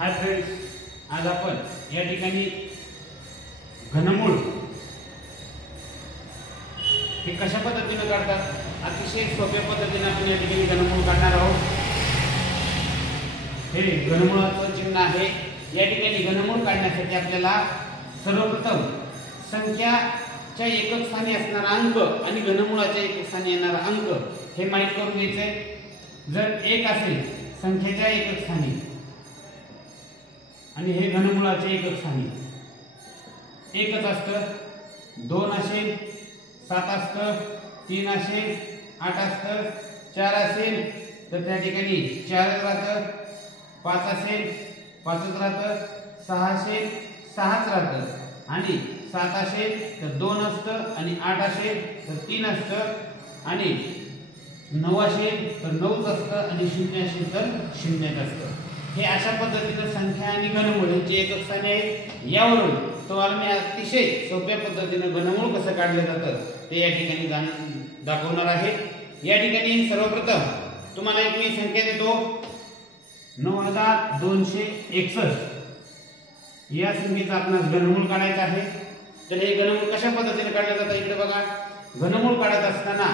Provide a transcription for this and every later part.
Hi friends, आज आपण या ठिकाणी घनमूळ हे कशा पद्धतीने काढतात अतिशय सोप्या पद्धतीने आपण या ठिकाणी घनमूळ काढणार आहोत। हे घनमूळाचं चिन्ह आहे। या ठिकाणी घनमूळ काढण्यासाठी आपल्याला सर्वप्रथम संख्याच्या एकक स्थानी असणारा अंक आणि घनमूळाच्या एकक स्थानी येणारा अंक हे माहित करून घ्यायचे। जर 1 असेल संख्येच्या एकक स्थानी आणि हे घनमूळाचे एकक स्थानी एकच असतं, 2 असेल 7 असतं, 3 असेल 8 असतं, 4 असेल तर त्या ठिकाणी 4च राहतं, 5 असेल 5च राहतं, 6 असेल 6च राहतं आणि 7 असेल तर 2 असतं आणि 8 असेल तर 3 असतं आणि 9 असेल तर 9च असतं आणि 0 असेल तर 0च असतं। हे अशा पद्धतीने संख्या आणि घनमूळ यांची एकक स्थाने आहेत। यावरून तुम्हाला मी अतिशय सोप्या पद्धतीने घनमूळ कसं काढलं जातं ते या ठिकाणी दाखवणार आहे। या ठिकाणी सर्वप्रथम तुम्हाला एक मी संख्या देतो 9261 या संख्येचा आपणास घनमूळ काढायचा आहे। तर हे घनमूळ कशा पद्धतीने काढलं जातं इकडे बघा। घनमूळ काढत असताना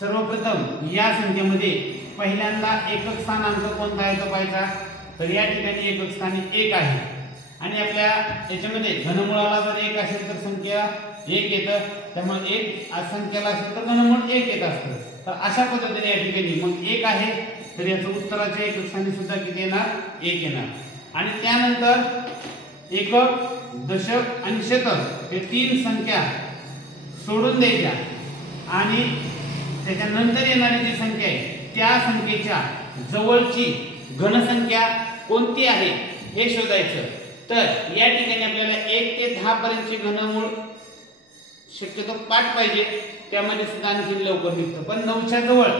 सर्वप्रथम या संख्येमध्ये पहिल्यांदा एकक स्थानांक कोणता आहे तो पाहायचा। तर या ठिकाणी एकक स्थानी 1 आहे आणि आपल्या याच्यामध्ये घनमूळाला जर 1 असेल तर संख्या 1 येतं, त्यामुळे 1 संख्याला असेल तर घनमूळ 1 येत असतं। तर अशा पद्धतीने या ठिकाणी मग 1 आहे तर याचं उत्तराच्या एकक स्थानी सुद्धा किती येणार 1 येणार। आणि त्यानंतर एकक, दशक आणि शतक हे 3 संख्या सोडून द्यायच्या आणि त्याच्यानंतर येणारी जी संख्या आहे त्या संख्येच्या जवळची घनसंख्या कोणती आहे हे शोधायचं। तर या ठिकाणी आपल्याला 1 ते 10 पर्यंतची घनमूळ शक्यतो पाठ पाहिजे, त्यामध्ये सुद्धा आणखी लवकर निघतं। पण 9च्या जवळ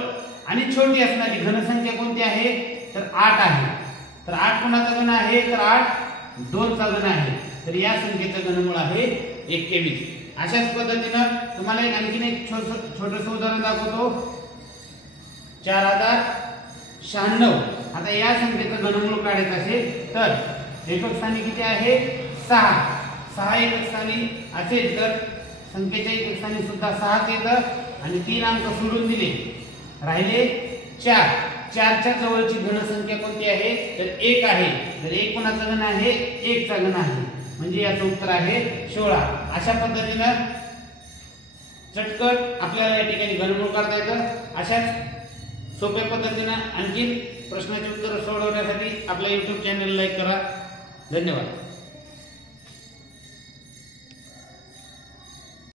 आणि छोटी असणारी घनसंख्या कोणती आहे तर 8 आहे। तर 8 कोणाचा घन आहे तर 8 2चा घन आहे। तर या संख्येचं घनमूळ आहे 21। अशाच पद्धतीने तुम्हाला एक आणखीन एक छोटंसं उदाहरण दाखवतो 4096। आता या संख्येचं घनमूळ काढायचं असेल तर एकक स्थानी किती आहे 6 एकक स्थानी असेल तर संख्येच्या एकक स्थानी सुद्धा 6च येतं आणि 3 अंक सोडून दिले राहिले 4च्या जवळची घनसंख्या कोणती आहे तर 1 आहे। तर 1 कोणाचा घन आहे 1चा घन आहे, म्हणजे याचं उत्तर आहे 16। अशा पद्धतीने चटकट आपल्याला या ठिकाणी घनमूळ काढता येतं। अशाच सोप्या पद्धतीने आणखी प्रश्नाचे उत्तर सोडवण्यासाठी आपल्या YouTube चॅनल लाईक करा। धन्यवाद।